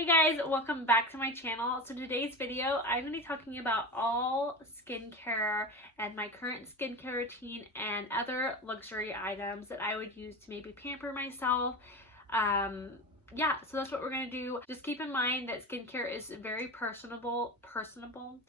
Hey guys, welcome back to my channel. So today's video, I'm going to be talking about all skincare and my current skincare routine and other luxury items that I would use to maybe pamper myself. Yeah, so that's what we're going to do. Just keep in mind that skincare is very personable.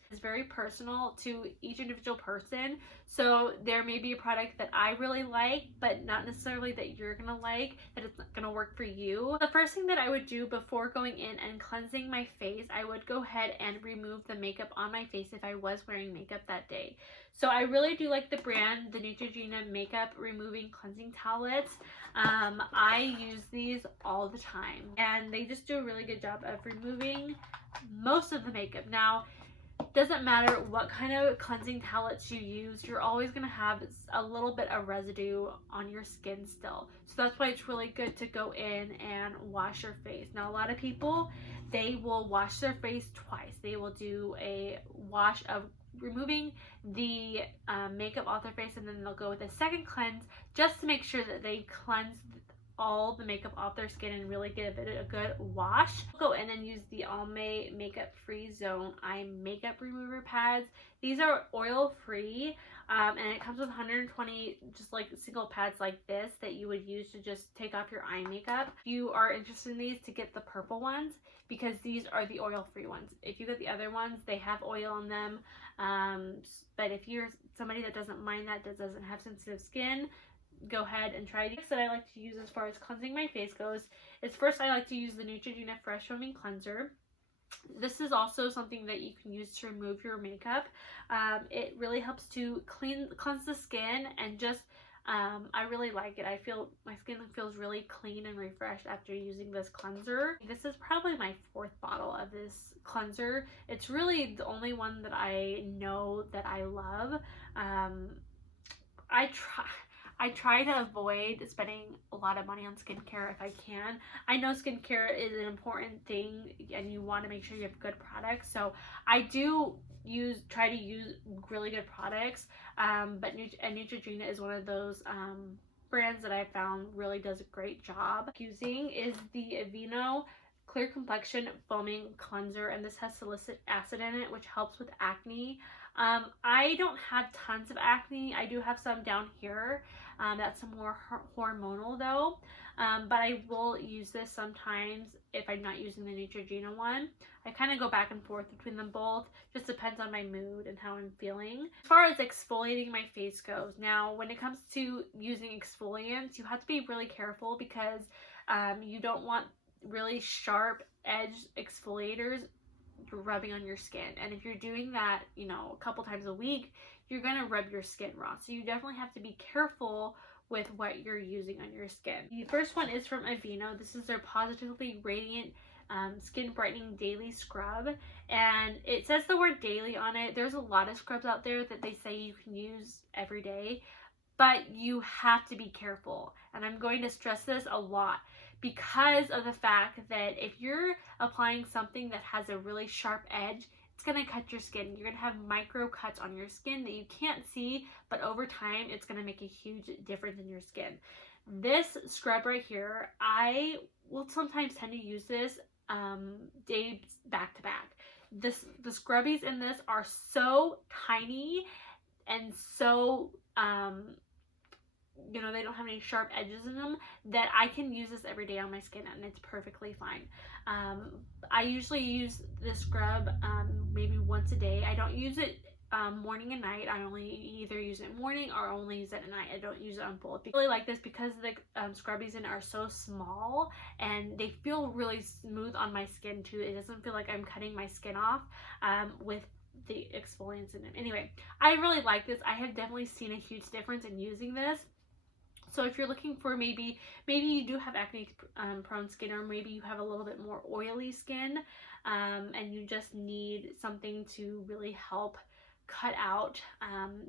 It's very personal to each individual person. So there may be a product that I really like, but not necessarily that you're gonna like, that it's not gonna work for you. The first thing that I would do before going in and cleansing my face, I would go ahead and remove the makeup on my face if I was wearing makeup that day. So I really do like the brand, the Neutrogena Makeup Removing Cleansing Towelettes. I use these all the time and they just do a really good job of removing most of the makeup. Now, doesn't matter what kind of cleansing towelettes you use, you're always going to have a little bit of residue on your skin still. So that's why it's really good to go in and wash your face. Now, a lot of people, they will wash their face twice. They will do a wash of removing the makeup off their face, and then they'll go with a second cleanse just to make sure that they cleanse all the makeup off their skin and really give it a good wash. Go in and use the Aubree Makeup Free Zone Eye Makeup Remover Pads. These are oil free and it comes with 120 just like single pads like this that you would use to just take off your eye makeup. If you are interested in these, to get the purple ones, because these are the oil free ones. If you get the other ones, they have oil on them, but if you're somebody that doesn't mind that doesn't have sensitive skin, go ahead and try these. That I like to use as far as cleansing my face goes is, first I like to use the Neutrogena Fresh Foaming Cleanser. This is also something that you can use to remove your makeup. It really helps to cleanse the skin, and just I really like it. I feel my skin feels really clean and refreshed after using this cleanser. This is probably my 4th bottle of this cleanser. It's really the only one that I know that I love. I try to avoid spending a lot of money on skincare if I can. I know skincare is an important thing and you want to make sure you have good products. So I do try to use really good products. But Neutrogena is one of those brands that I found really does a great job. Using is the Aveeno Clear Complexion Foaming Cleanser, and this has salicylic acid in it, which helps with acne. I don't have tons of acne. I do have some down here. That's more hormonal though, but I will use this sometimes if I'm not using the Neutrogena one. I kind of go back and forth between them both. Just depends on my mood and how I'm feeling. As far as exfoliating my face goes, now when it comes to using exfoliants, you have to be really careful because you don't want really sharp edge exfoliators rubbing on your skin. And if you're doing that, you know, a couple times a week, you're gonna rub your skin raw. So you definitely have to be careful with what you're using on your skin. The first one is from Aveeno. This is their Positively Radiant Skin Brightening Daily Scrub, and it says the word daily on it. There's a lot of scrubs out there that they say you can use every day, but you have to be careful, and I'm going to stress this a lot because of the fact that if you're applying something that has a really sharp edge, it's going to cut your skin. You're going to have micro cuts on your skin that you can't see, but over time it's going to make a huge difference in your skin. This scrub right here, I will sometimes tend to use this days back to back. The scrubbies in this are so tiny and so you know, they don't have any sharp edges in them, that I can use this every day on my skin and it's perfectly fine. I usually use this scrub maybe once a day. I don't use it morning and night. I only either use it morning or only use it at night. I don't use it on both. I really like this because the scrubbies in it are so small and they feel really smooth on my skin too. It doesn't feel like I'm cutting my skin off with the exfoliants in it. Anyway, I really like this. I have definitely seen a huge difference in using this. So if you're looking for maybe you do have acne prone skin, or maybe you have a little bit more oily skin and you just need something to really help cut out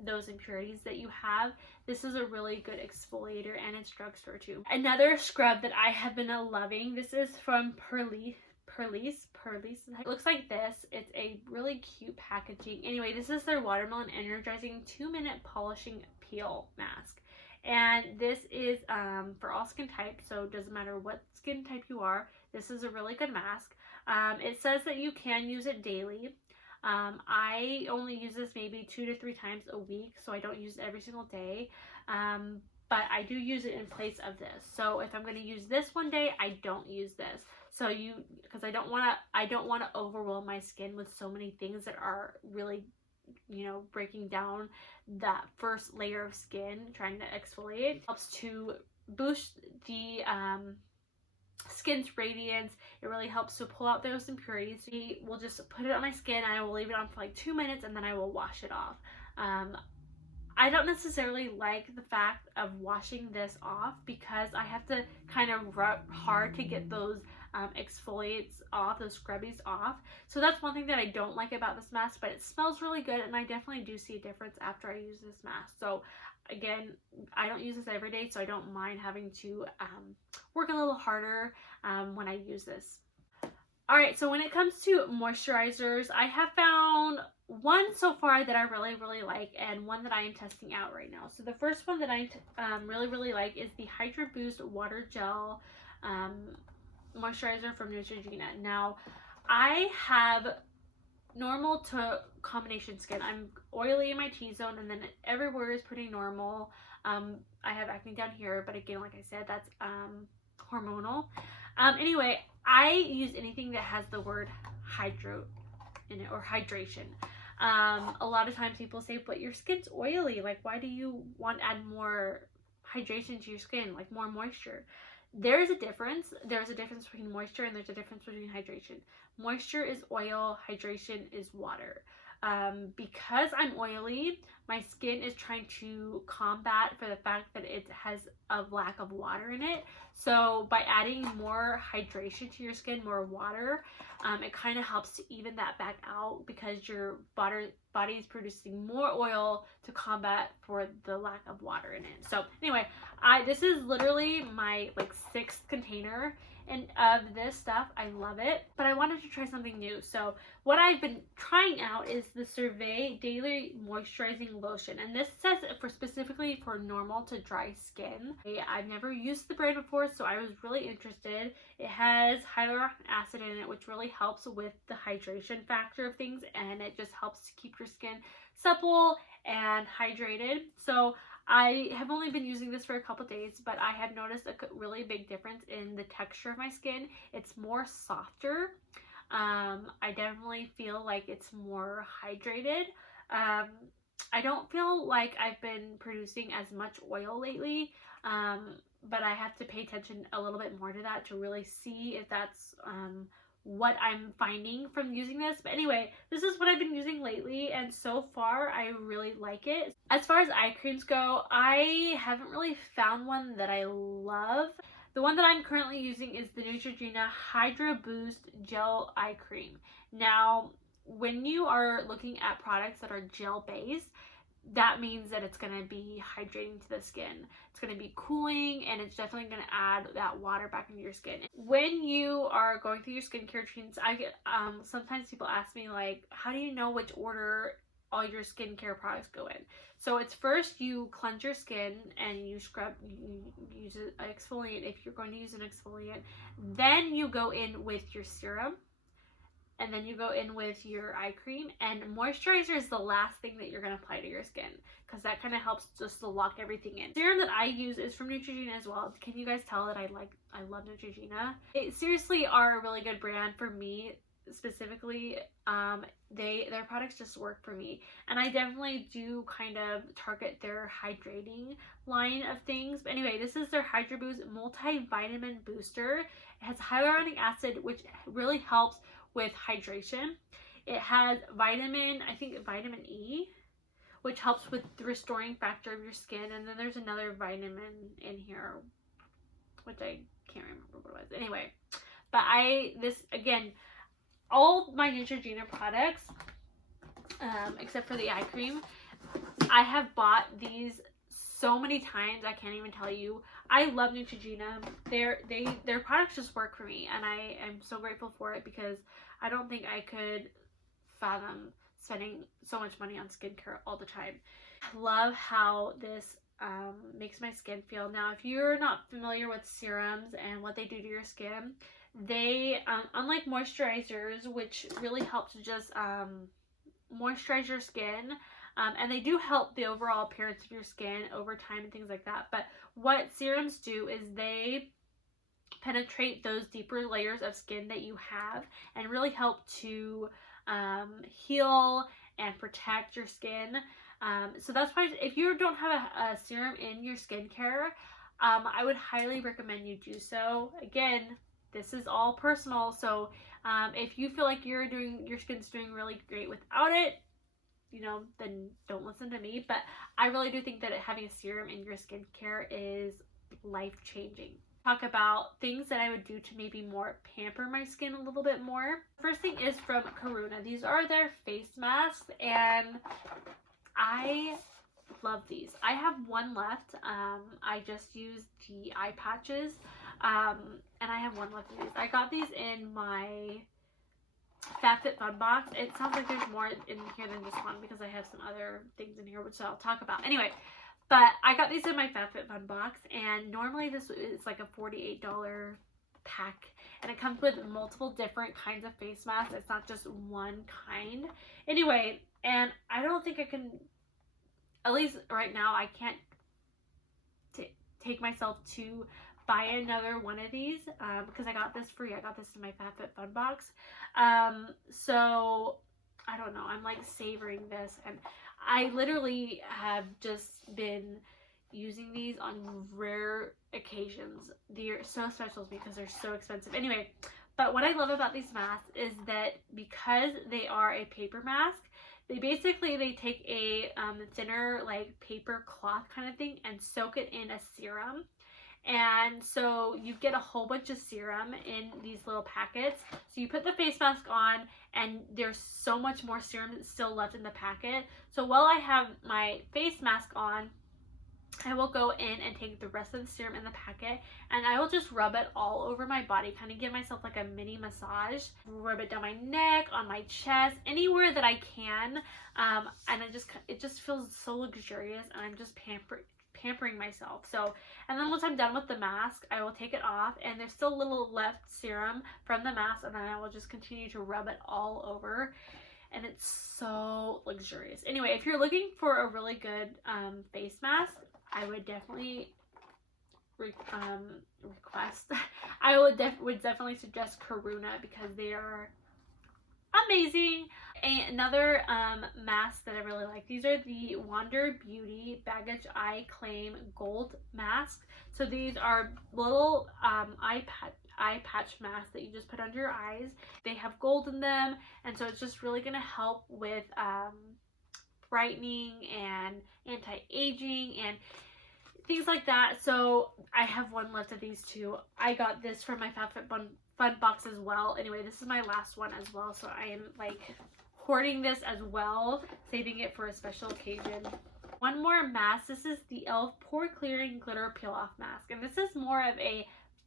those impurities that you have, this is a really good exfoliator, and it's drugstore too. Another scrub that I have been loving, this is from Perlis. It looks like this. It's a really cute packaging. Anyway, this is their Watermelon Energizing 2-minute Polishing Peel Mask. And this is for all skin types, so it doesn't matter what skin type you are. this is a really good mask. It says that you can use it daily. I only use this maybe 2 to 3 times a week, so I don't use it every single day. But I do use it in place of this. So if I'm going to use this one day, I don't use this. So because I don't want to overwhelm my skin with so many things that are really, breaking down that first layer of skin, trying to exfoliate. It helps to boost the skin's radiance. It really helps to pull out those impurities. I will just put it on my skin and I will leave it on for like 2 minutes and then I will wash it off. I don't necessarily like the fact of washing this off because I have to kind of rub hard to get those exfoliates off, those scrubbies off. So that's one thing that I don't like about this mask, but it smells really good and I definitely do see a difference after I use this mask. So again, I don't use this every day, so I don't mind having to work a little harder when I use this. Alright, so when it comes to moisturizers, I have found one so far that I really, really like and one that I am testing out right now. So the first one that I really, really like is the Hydra Boost Water Gel moisturizer from Neutrogena. Now, I have normal to combination skin. I'm oily in my T-zone and then everywhere is pretty normal. I have acne down here, but again, like I said, that's hormonal. Anyway, I use anything that has the word hydro in it or hydration. A lot of times people say, but your skin's oily. Like, why do you want to add more hydration to your skin, like more moisture? There's a difference. There's a difference between moisture and there's a difference between hydration. Moisture is oil, hydration is water. Because I'm oily, my skin is trying to combat for the fact that it has a lack of water in it. So by adding more hydration to your skin, more water, it kind of helps to even that back out because your body is producing more oil to combat for the lack of water in it. So anyway, this is literally my like 6th container of this stuff. I love it, but I wanted to try something new. So what I've been trying out is the Survey Daily Moisturizing Lotion, and this says specifically for normal to dry skin. I've never used the brand before, so I was really interested. It has hyaluronic acid in it, which really helps with the hydration factor of things, and it just helps to keep your skin supple and hydrated. So I have only been using this for a couple days, but I have noticed a really big difference in the texture of my skin. It's more softer. I definitely feel like it's more hydrated. I don't feel like I've been producing as much oil lately, but I have to pay attention a little bit more to that to really see if that's what I'm finding from using this. But anyway, this is what I've been using lately, and so far I really like it. As far as eye creams go, I haven't really found one that I love. The one that I'm currently using is the Neutrogena Hydra Boost Gel Eye Cream. Now, when you are looking at products that are gel based, that means that it's going to be hydrating to the skin. It's going to be cooling, and it's definitely going to add that water back into your skin. When you are going through your skincare routines, I get sometimes people ask me like, how do you know which order all your skincare products go in? So it's first you cleanse your skin and you scrub, you use an exfoliant if you're going to use an exfoliant. Then you go in with your serum. And then you go in with your eye cream, and moisturizer is the last thing that you're going to apply to your skin because that kind of helps just to lock everything in. The serum that I use is from Neutrogena as well. Can you guys tell that I love Neutrogena? It seriously are a really good brand for me specifically. Their products just work for me, and I definitely do kind of target their hydrating line of things. But anyway, this is their Hydra Boost Multivitamin Booster. It has hyaluronic acid, which really helps with hydration. It has vitamin E, which helps with the restoring factor of your skin, and then there's another vitamin in here which I can't remember what it was. Anyway, but all my Neutrogena products, except for the eye cream, I have bought these so many times I can't even tell you. I love Neutrogena. Their products just work for me, and I am so grateful for it because I don't think I could fathom spending so much money on skincare all the time. I love how this makes my skin feel. Now, if you're not familiar with serums and what they do to your skin, They, unlike moisturizers, which really help to just moisturize your skin, and they do help the overall appearance of your skin over time and things like that. But what serums do is they penetrate those deeper layers of skin that you have and really help to heal and protect your skin. So that's why if you don't have a serum in your skincare, I would highly recommend you do so. Again, this is all personal, so if you feel like your skin's doing really great without it, then don't listen to me. But I really do think that having a serum in your skincare is life-changing. Talk about things that I would do to maybe more pamper my skin a little bit more. First thing is from Karuna. These are their face masks, and I love these. I have one left. I just used the eye patches, and I have one left of these. I got these in my FabFitFun box. It sounds like there's more in here than just one because I have some other things in here which I'll talk about. Anyway, but I got these in my FabFitFun box, and normally this is like a $48 pack, and it comes with multiple different kinds of face masks. It's not just one kind. Anyway, and I don't think I can, at least right now, I can't take myself to buy another one of these because I got this free. I got this in my FabFitFun box. So I don't know. I'm like savoring this, and I literally have just been using these on rare occasions. They're so special to me because they're so expensive. Anyway, but what I love about these masks is that because they are a paper mask, they take a thinner like paper cloth kind of thing and soak it in a serum. And so you get a whole bunch of serum in these little packets. So you put the face mask on, and there's so much more serum that's still left in the packet. So while I have my face mask on, I will go in and take the rest of the serum in the packet, and I will just rub it all over my body, kind of give myself like a mini massage. Rub it down my neck, on my chest, anywhere that I can, and it just feels so luxurious, and I'm just pampering myself. So, and then once I'm done with the mask, I will take it off, and there's still a little left serum from the mask, and then I will just continue to rub it all over, and it's so luxurious. Anyway, if you're looking for a really good face mask, I would definitely I would definitely suggest Karuna because they are amazing. Another mask that I really like, these are the Wander Beauty Baggage Eye Claim Gold Mask. So these are little eye patch masks that you just put under your eyes. They have gold in them, and so it's just really going to help with brightening and anti-aging and things like that. So I have one left of these too. I got this from my FabFitFun box as well. Anyway, this is my last one as well, so I am like hoarding this as well, saving it for a special occasion. One more mask. This is the e.l.f. Pore Clearing Glitter Peel Off Mask, and this is more of a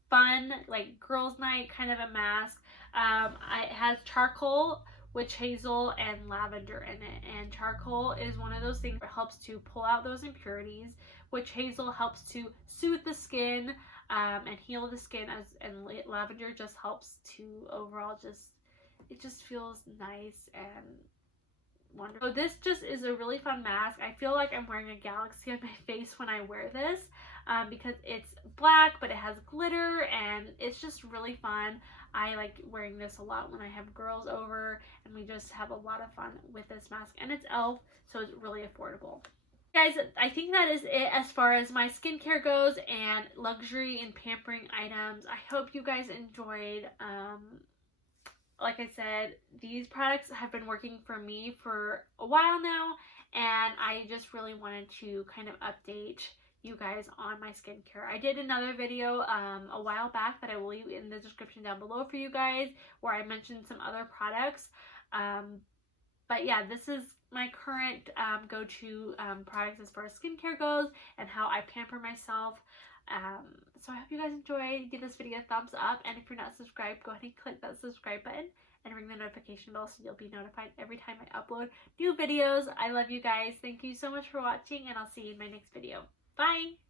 fun like girls night kind of a mask. It has charcoal, witch hazel, and lavender in it, and charcoal is one of those things that helps to pull out those impurities. Witch hazel helps to soothe the skin and heal the skin, and lavender just helps to overall it just feels nice and wonderful. So this just is a really fun mask. I feel like I'm wearing a galaxy on my face when I wear this because it's black, but it has glitter, and it's just really fun. I like wearing this a lot when I have girls over, and we just have a lot of fun with this mask, and it's e.l.f., so it's really affordable. Guys, I think that is it as far as my skincare goes and luxury and pampering items. I hope you guys enjoyed. Like I said, these products have been working for me for a while now, and I just really wanted to kind of update you guys on my skincare. I did another video a while back that I will leave in the description down below for you guys, where I mentioned some other products. But yeah, this is my current go-to products as far as skincare goes and how I pamper myself. So I hope you guys enjoyed. Give this video a thumbs up, and if you're not subscribed, go ahead and click that subscribe button and ring the notification bell so you'll be notified every time I upload new videos. I love you guys. Thank you so much for watching, and I'll see you in my next video. Bye!